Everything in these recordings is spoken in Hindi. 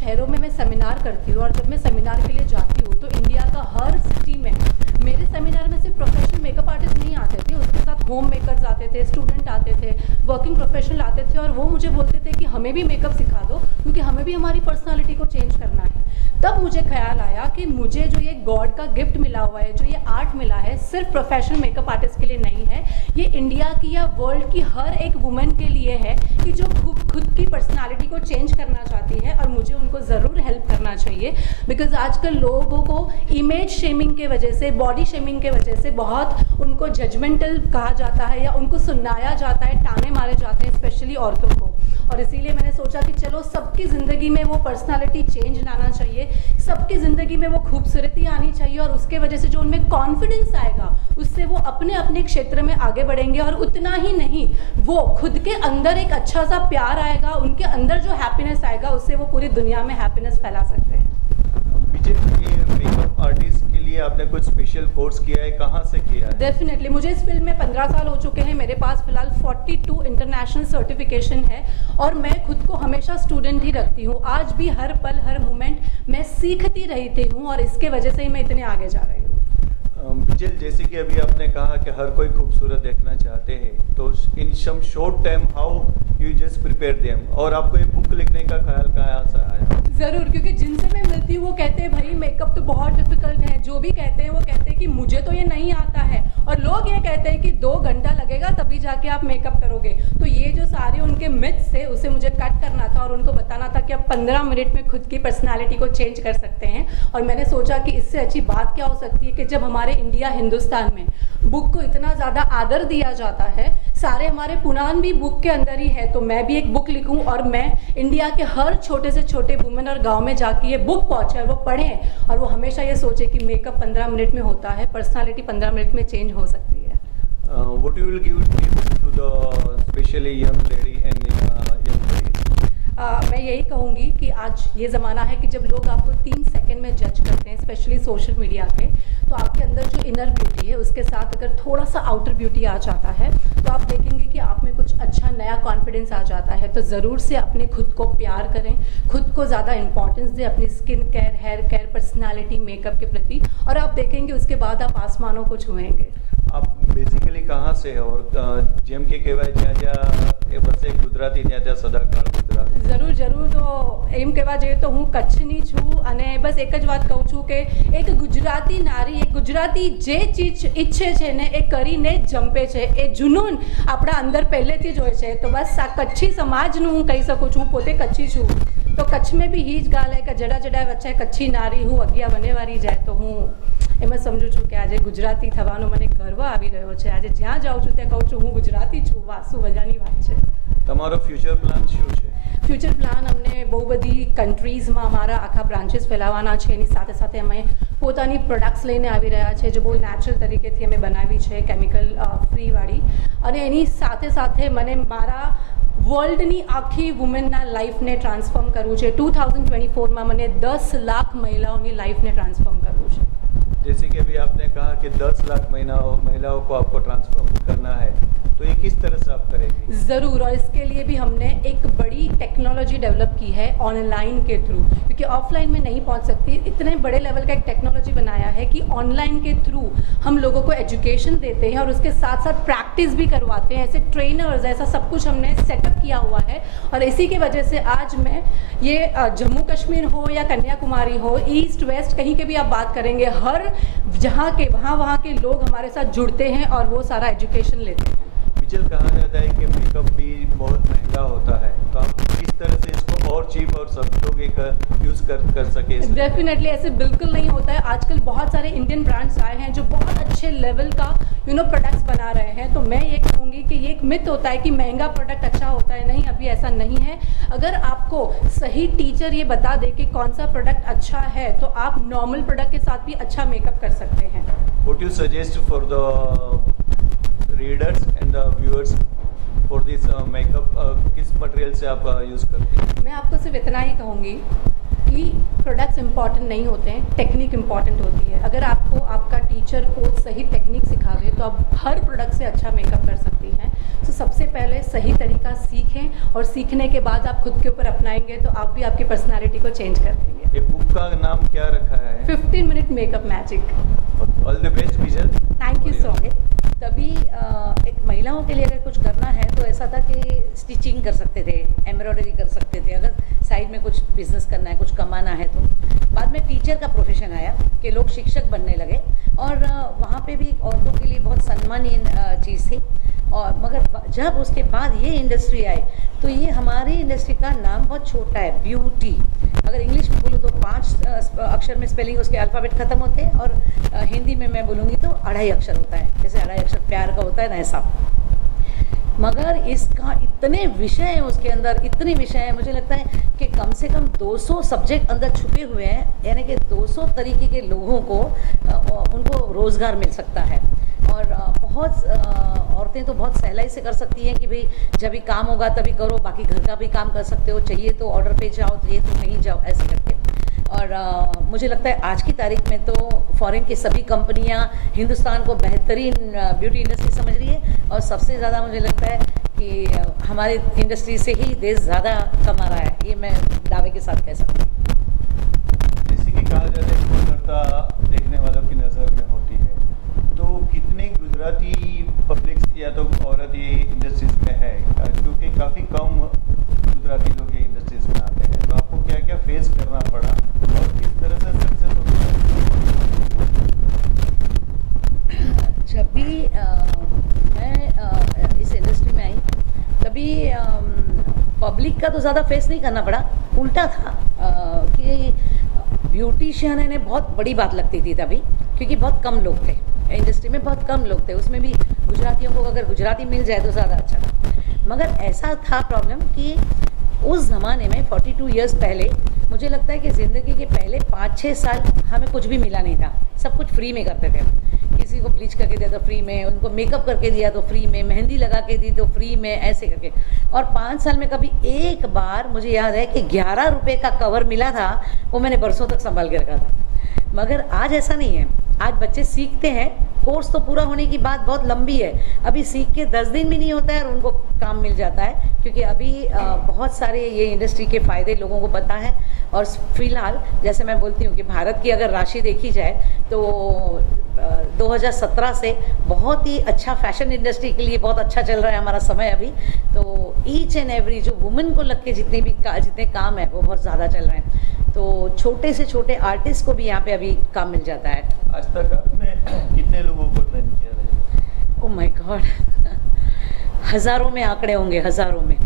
शहरों में मैं सेमिनार करती हूँ और जब मैं सेमिनार के लिए जाती हूँ तो इंडिया का हर सिटी में मेरे सेमिनार में सिर्फ प्रोफेशनल मेकअप आर्टिस्ट नहीं आते थे, उसके साथ होम मेकर्स आते थे, स्टूडेंट आते थे, वर्किंग प्रोफेशनल आते थे और वो मुझे बोलते थे कि हमें भी मेकअप सिखा दो क्योंकि हमें भी हमारी पर्सनालिटी को चेंज करना है। तब मुझे ख्याल आया कि मुझे जो ये गॉड का गिफ्ट मिला हुआ है, जो ये आर्ट मिला है, सिर्फ प्रोफेशनल मेकअप आर्टिस्ट के लिए नहीं है, ये इंडिया की या वर्ल्ड की हर एक वुमेन के लिए है कि जो खुद की पर्सनालिटी को चेंज करना चाहती है और मुझे उनको ज़रूर हेल्प करना चाहिए। बिकॉज आजकल लोगों को इमेज शेमिंग के वजह से, बॉडी शेमिंग के वजह से बहुत उनको जजमेंटल कहा जाता है या उनको सुनाया जाता है, ताने मारे जाते हैं, स्पेशली औरतों को। और इसीलिए मैंने सोचा कि चलो सबकी ज़िंदगी में वो पर्सनालिटी चेंज लाना चाहिए, सबकी ज़िंदगी में वो खूबसूरती आनी चाहिए और उसके वजह से जो उनमें कॉन्फिडेंस आएगा उससे वो अपने अपने क्षेत्र में आगे बढ़ेंगे। और उतना ही नहीं, वो खुद के अंदर एक अच्छा सा प्यार आएगा, उनके अंदर जो हैप्पीनेस आएगा उससे वो पूरी दुनिया में हैप्पीनेस फैला सकते हैं। विजय, मेकअप आर्टिस्ट के लिए आपने कुछ स्पेशल कोर्स किया है, कहाँ से किया है? डेफिनेटली मुझे इस फील्ड में 15 साल हो चुके हैं। मेरे पास फिलहाल 42 इंटरनेशनल सर्टिफिकेशन है और मैं खुद को हमेशा स्टूडेंट ही रखती हूँ। आज भी हर पल हर मोमेंट मैं सीखती रहती हूँ और इसके वजह से ही मैं इतने आगे जा रही हूँ। विजय, जैसे कि अभी आपने कहा कि हर कोई खूबसूरत देखना चाहते हैं, तो in some short time how you just prepare them, और आपको एक बुक लिखने का ख्याल कहाँ से आया? ज़रूर, क्योंकि जिनसे मैं मिलती हूँ वो कहते हैं भाई मेकअप तो बहुत डिफिकल्ट है, जो भी कहते हैं वो कहते हैं कि मुझे तो ये नहीं आता है, और लोग ये कहते हैं कि 2 घंटा लगेगा तभी जाके आप मेकअप करोगे। तो ये जो सारे उनके मिथ्स थे उसे मुझे कट करना था और उनको बताना था कि आप 15 मिनट में खुद की पर्सनालिटी को चेंज कर सकते हैं। और मैंने सोचा कि इससे अच्छी बात क्या हो सकती है कि जब हमारे इंडिया हिंदुस्तान में बुक को इतना ज़्यादा आदर दिया जाता है, सारे हमारे पुराण भी बुक के अंदर ही है, तो मैं भी एक बुक लिखूं और मैं इंडिया के हर छोटे से छोटे वुमेन और गांव में जाके ये बुक पहुंचे और वो पढ़ें और वो हमेशा ये सोचे कि मेकअप 15 मिनट में होता है, पर्सनालिटी 15 मिनट में चेंज हो सकती है। What you will give tips to the especially young lady and young ladies? मैं यही कहूँगी कि आज ये ज़माना है कि जब लोग आपको 3 सेकंड में जज करते हैं, स्पेशली सोशल मीडिया पे, तो आपके अंदर जो इनर ब्यूटी है उसके साथ अगर थोड़ा सा आउटर ब्यूटी आ जाता है तो आप देखेंगे कि आप में कुछ अच्छा नया कॉन्फिडेंस आ जाता है। तो ज़रूर से अपने खुद को प्यार करें, खुद को ज़्यादा इंपॉर्टेंस दें अपनी skin care, hair care, personality, makeup के प्रति, और आप देखेंगे उसके बाद आप आसमानों को छुएंगे। आप बेसिकली कहाँ से है और જેમ કે કહેવાય જ્યાં જ્યાં એ વસે ગુજરાતી ત્યાં ત્યાં સદાકાળ ગુજરાત? જરૂર તો એમ કહેવા જઈએ તો હું કચ્છની છું અને બસ એક જ વાત કહું છું કે એક ગુજરાતી નારી, એક ગુજરાતી જે ચીજ ઈચ્છે છે ને એ કરીને જ જંપે છે, એ જુનૂન આપણા અંદર પહેલેથી જ હોય છે। તો બસ આ કચ્છી સમાજનું હું કહી શકું છું, પોતે કચ્છી છું, તો કચ્છમાં બી ઈ જ ગાલે કે જડા જડા વચ્ચે કચ્છી નારી હું અગિયા વનેવારી જાય તો હું એમ જ સમજુ છું કે આજે ગુજરાતી થવાનો મને ગર્વ આવી રહ્યો છે. આજે જ્યાં જાઉં છું ત્યાં કહું છું હું ગુજરાતી છું. વાસુ મજાની વાત છે. તમારો ફ્યુચર પ્લાન શું છે? ફ્યુચર પ્લાન અમને બહુ બધી કન્ટ્રીઝમાં અમારા આખા બ્રાન્ચીસ ફેલાવવાના છે. એની સાથે સાથે અમે પોતાની પ્રોડક્ટ્સ લઈને આવી રહ્યા છે જે બહુ નેચરલ તરીકેથી અમે બનાવી છે, કેમિકલ ફ્રીવાળી. અને એની સાથે સાથે મને મારા વર્લ્ડની આખી વુમેનના લાઈફને ટ્રાન્સફોર્મ કરવું છે. 2024માં મને 10 લાખ મહિલાઓની લાઈફને ટ્રાન્સફોર્મ કરવું છે. जैसे कि अभी आपने कहा कि 10 लाख महिलाओं को आपको ट्रांसफॉर्म करना है, तो ये किस तरह से आप करेंगे? ज़रूर, और इसके लिए भी हमने एक बड़ी टेक्नोलॉजी डेवलप की है ऑनलाइन के थ्रू, क्योंकि ऑफलाइन में नहीं पहुंच सकती. इतने बड़े लेवल का एक टेक्नोलॉजी बनाया है कि ऑनलाइन के थ्रू हम लोगों को एजुकेशन देते हैं और उसके साथ साथ प्रैक्टिस भी करवाते हैं. ऐसे ट्रेनर्स, ऐसा सब कुछ हमने सेटअप किया हुआ है. और इसी की वजह से आज मैं ये जम्मू कश्मीर हो या कन्याकुमारी हो, ईस्ट वेस्ट कहीं के भी आप बात करेंगे, हर जहाँ के वहाँ के लोग हमारे साथ जुड़ते हैं और वो सारा एजुकेशन लेते हैं. बिजल, कहा जाता है कि मेकअप भी बहुत महंगा होता है, तो आप किस तरह से इसको और चीप और सब लोग एक यूज़ कर सके? डेफिनेटली ऐसे बिल्कुल नहीं होता है. आजकल बहुत सारे इंडियन ब्रांड्स आए हैं जो बहुत अच्छे लेवल का प्रोडक्ट्स बना रहे हैं. तो मैं ये कहूँगी कि ये एक मिथ होता है कि महंगा प्रोडक्ट अच्छा होता है. नहीं, अभी ऐसा नहीं है. अगर आपको सही टीचर ये बता दे कि कौन सा प्रोडक्ट अच्छा है तो आप नॉर्मल प्रोडक्ट के साथ भी अच्छा मेकअप कर सकते हैं. What you suggest for the readers and the viewers for this makeup, किस मटेरियल से आप यूज़ करते हैं? मैं आपको सिर्फ इतना ही कहूँगी कि प्रोडक्ट्स इंपॉर्टेंट नहीं होते हैं, टेक्निक इंपॉर्टेंट होती है. अगर आपको आपका टीचर कोच सही टेक्निक सिखा दे तो आप हर प्रोडक्ट से अच्छा मेकअप कर सकती हैं. तो सबसे पहले सही तरीका सीखें और सीखने के बाद आप खुद के ऊपर अपनाएंगे तो आप भी आपकी पर्सनालिटी को चेंज कर देंगे. ये बुक का नाम क्या रखा है? 15 minute makeup magic. All the best Bijal. Thank you so much. तभी एक महिलाओं के लिए अगर कुछ करना है तो ऐसा था कि स्टिचिंग कर सकते थे, एम्ब्रॉयडरी कर सकते थे, अगर साइड में कुछ बिजनेस करना है, कुछ कमाना है. तो बाद में टीचर का प्रोफेशन आया कि लोग शिक्षक बनने लगे और वहाँ पे भी औरतों के लिए बहुत सम्मानीय चीज़ थी. और मगर जब उसके बाद ये इंडस्ट्री आई तो ये हमारी इंडस्ट्री का नाम बहुत छोटा है, ब्यूटी. अगर इंग्लिश में बोलूँ तो 5 अक्षर में स्पेलिंग उसके अल्फ़ाबेट ख़त्म होते हैं और हिंदी में मैं बोलूँगी तो 2.5 अक्षर होता है, जैसे 2.5 अक्षर प्यार का होता है ना, ऐसा. मगर इसका इतने विषय हैं उसके अंदर, इतने विषय हैं, मुझे लगता है कि कम से कम 200 सब्जेक्ट अंदर छुपे हुए हैं. यानी कि 200 तरीके के लोगों को उनको रोज़गार मिल सकता है. और बहुत औरतें तो बहुत सहलाई से कर सकती हैं कि भाई जब भी काम होगा तभी करो, बाकी घर का भी काम कर सकते हो, चाहिए तो ऑर्डर पे जाओ, चाहिए तो नहीं जाओ, ऐसे करके. और मुझे लगता है आज की तारीख में तो फॉरेन की सभी कंपनियां हिंदुस्तान को बेहतरीन ब्यूटी इंडस्ट्री समझ रही है. और सबसे ज़्यादा मुझे लगता है कि हमारी इंडस्ट्री से ही देश ज़्यादा कमा रहा है, ये मैं दावे के साथ कह सकती हूँ. जैसे कि कहा जाता है सुंदरता देखने वालों की नज़र में होती है, तो कितने गुजराती पब्लिक या तो औरत ये इंडस्ट्रीज में है, क्योंकि काफ़ी कम गुजराती लोग ये इंडस्ट्रीज में आते हैं, तो आपको क्या क्या फेस करना पड़ा और किस तरह से सक्सेस होता है? जब भी मैं इस इंडस्ट्री में आई तभी पब्लिक का तो ज़्यादा फेस नहीं करना पड़ा. उल्टा था कि ब्यूटिशियन ने बहुत बड़ी बात लगती थी तभी, क्योंकि बहुत कम लोग थे इंडस्ट्री में, बहुत कम लोग थे. उसमें भी गुजरातियों को अगर गुजराती मिल जाए तो ज़्यादा अच्छा था. मगर ऐसा था प्रॉब्लम कि उस ज़माने में 42 इयर्स पहले मुझे लगता है कि ज़िंदगी के पहले 5-6 साल हमें कुछ भी मिला नहीं था. सब कुछ फ्री में करते थे. किसी को ब्लीच करके दिया तो फ्री में, उनको मेकअप करके दिया तो फ्री में, मेहंदी लगा के दी तो फ्री में, ऐसे करके. और 5 साल में कभी एक बार मुझे याद है कि 11 रुपये का कवर मिला था, वो मैंने बरसों तक संभाल के रखा था. मगर आज ऐसा नहीं है. आज बच्चे सीखते हैं, कोर्स तो पूरा होने की बात बहुत लंबी है, अभी सीख के 10 दिन भी नहीं होता है और उनको काम मिल जाता है. क्योंकि अभी बहुत सारे ये इंडस्ट्री के फ़ायदे लोगों को पता है. और फिलहाल जैसे मैं बोलती हूँ कि भारत की अगर राशि देखी जाए तो 2017 से बहुत ही अच्छा फैशन इंडस्ट्री के लिए बहुत अच्छा चल रहा है हमारा समय अभी. तो ईच एंड एवरी जो वुमेन को लग के जितने काम है वो बहुत ज़्यादा चल रहे हैं. तो छोटे से छोटे आर्टिस्ट को भी यहाँ पे अभी काम मिल जाता है. आज तक आपने कितने लोगों को ट्रेन किया है? ओह माय गॉड, हज़ारों में आंकड़े होंगे, हज़ारों में.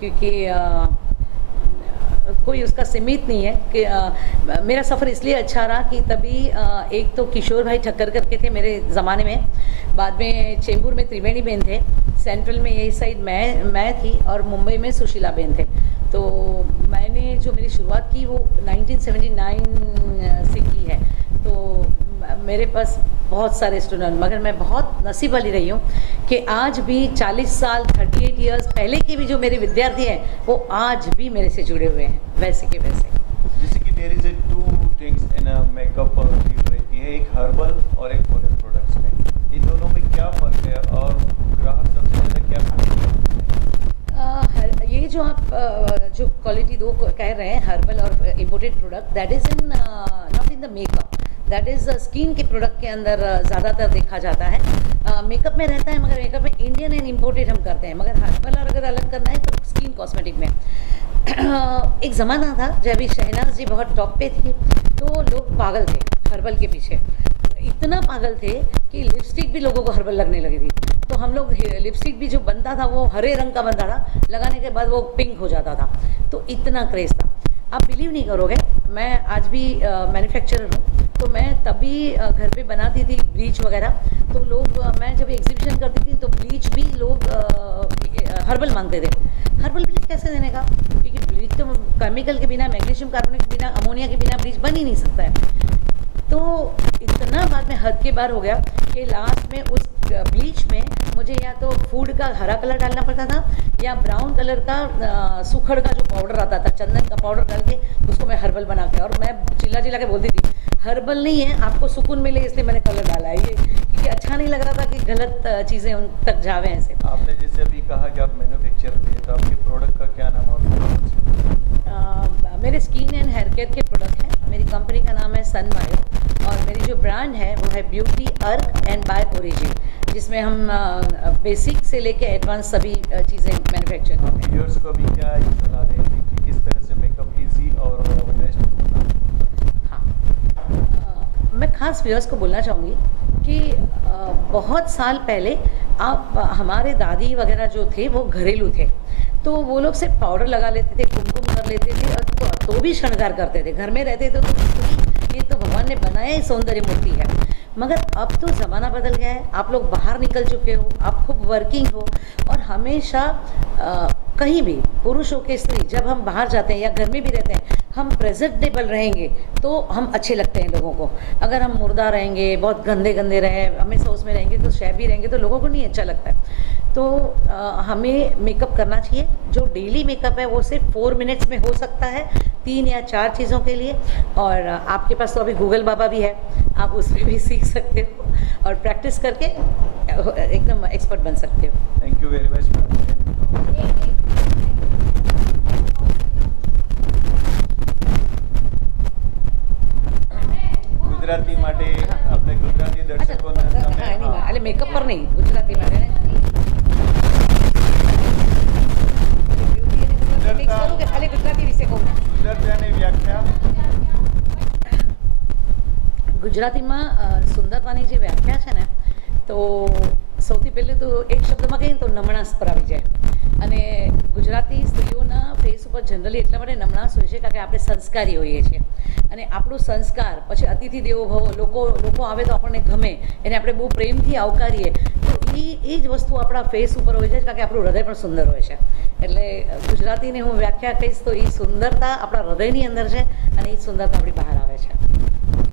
क्योंकि कोई उसका सीमित नहीं है कि मेरा सफ़र इसलिए अच्छा रहा कि तभी एक तो किशोर भाई ठक्कर करके थे मेरे ज़माने में, बाद में चेंबूर में त्रिवेणी बेन थे, सेंट्रल में यही साइड मैं थी और मुंबई में सुशीला बेन थे। तो मैंने जो मेरी शुरुआत की वो 1979 से की है। तो मेरे पास बहुत सारे स्टूडेंट, मगर मैं बहुत नसीब वाली रही हूँ कि आज भी 40 साल 38 इयर्स पहले के भी जो मेरे विद्यार्थी हैं वो आज भी मेरे से जुड़े हुए हैं वैसे के वैसे। जैसे कि there is two things in a makeup kit रहती है, एक हर्बल और एक फॉरेन प्रोडक्ट्स में, इन दोनों में क्या फ़र्क है और ग्राहक सबसे ज़्यादा क्या ये जो आप जो क्वालिटी दो कह रहे हैं हर्बल और imported product, that is in not in the makeup, that is skin के प्रोडक्ट के अंदर ज़्यादातर देखा जाता है। मेकअप में रहता है, मगर मेकअप में इंडियन एंड इम्पोर्टेड हम करते हैं, मगर हर्बल और अगर अलग करना है तो स्किन कॉस्मेटिक में। एक ज़माना था जब अभी शहनाज जी बहुत टॉप पे थी तो लोग पागल थे हर्बल के पीछे, इतना पागल थे कि लिपस्टिक भी लोगों को हर्बल लगने लगी थी। तो हम लोग लिपस्टिक भी जो बनता था वो हरे रंग का बनता था, लगाने के बाद वो पिंक हो जाता था, तो इतना क्रेज़ था। आप बिलीव नहीं करोगे, मैं आज भी मैन्युफैक्चरर हूँ, तो मैं तभी घर पे बनाती थी ब्लीच वगैरह, तो लोग मैं जब एग्जीबिशन करती थी तो ब्लीच भी लोग हर्बल मांगते थे। हर्बल ब्लीच कैसे देने का, क्योंकि ब्लीच तो केमिकल के बिना, मैग्नीशियम कार्बोनेट के बिना, अमोनिया के बिना ब्लीच बन ही नहीं सकता है। तो इतना बाद में हद के बार हो गया कि लास्ट में उस ब्लीच में मुझे या तो फूड का हरा कलर डालना पड़ता था या ब्राउन कलर का सुखड़ का जो पाउडर आता था, चंदन का पाउडर डाल के उसको मैं हर्बल बना के, और मैं चिल्ला चिल्ला के बोलती थी हर्बल नहीं है, आपको सुकून मिले इसलिए मैंने कलर डाला है ये, क्योंकि अच्छा नहीं लग रहा था कि गलत चीज़ें उन तक जावे ऐसे। आपने जैसे अभी कहा कि आप मैन्युफैक्चरर थे, तो आपके प्रोडक्ट का क्या नाम और मेरे स्किन एंड हेयर केयर के प्रोडक्ट हैं। मेरी कंपनी का नाम है सन बायो और मेरी जो ब्रांड है वो है ब्यूटी अर्क एंड बाय ओरिजिन, जिसमें हम बेसिक से लेके एडवांस सभी चीज़ें मैन्युफैक्चर करते हैं। व्यूअर्स को भी क्या ये सलाह देंगे कि किस तरह से मेकअप इजी और बेस्ट होना? हाँ, मैं खास व्यूअर्स को बोलना चाहूँगी कि बहुत साल पहले आप हमारे दादी वगैरह जो थे वो घरेलू थे, तो वो लोग सिर्फ पाउडर लगा लेते थे, कुमकुम कर लेते थे और तो भी श्रृंगार करते थे, घर में रहते थे तो ये तो भगवान ने बनाया ही सौंदर्य मूर्ति है। मगर अब तो ज़माना बदल गया है, आप लोग बाहर निकल चुके हो, आप खूब वर्किंग हो, और हमेशा कहीं भी पुरुष हो के स्त्री जब हम बाहर जाते हैं या घर में भी रहते हैं, हम प्रेजेंटेबल रहेंगे तो हम अच्छे लगते हैं लोगों को। अगर हम मुर्दा रहेंगे, बहुत गंदे गंदे रहे, हमेशा उसमें रहेंगे तो शैबी रहेंगे तो लोगों को नहीं अच्छा लगता है। तो हमें मेकअप करना चाहिए। जो डेली मेकअप है वो सिर्फ 4 मिनट्स में हो सकता है 3 या 4 चीज़ों के लिए, और आपके पास तो अभी गूगल बाबा भी है, आप उसमें भी सीख सकते हो और प्रैक्टिस करके एकदम एक्सपर्ट बन सकते हो। Thank you very much. Gujarati માટે આપણે ગુજરાતી દર્શકોને તમે એટલે મેકઅપ પર નહીં, ગુજરાતી માટે મિક્સ કરું કે ખાલી ગુજરાતી વિશે કહું? સુંદરતાની વ્યાખ્યા ગુજરાતીમાં સુંદરતાની જે વ્યાખ્યા છે ને, તો સૌથી પહેલું તો એક શબ્દમાં કહીએ તો નમણાસ પર આવી જાય, અને ગુજરાતી સ્ત્રીઓના ફેસ ઉપર જનરલી એટલા માટે નમણાસ હોય છે કારણ કે આપણે સંસ્કારી હોઈએ છીએ, અને આપણું સંસ્કાર પછી અતિથિ દેવો ભવ, લોકો આવે તો આપણને ગમે, એને આપણે બહુ પ્રેમથી આવકારીએ, તો એ જ વસ્તુ આપણા ફેસ ઉપર હોય છે કારણ કે આપણું હૃદય પણ સુંદર હોય છે. એટલે ગુજરાતીની હું વ્યાખ્યા કહીશ તો એ સુંદરતા આપણા હૃદયની અંદર છે અને એ સુંદરતા આપણી બહાર આવે છે.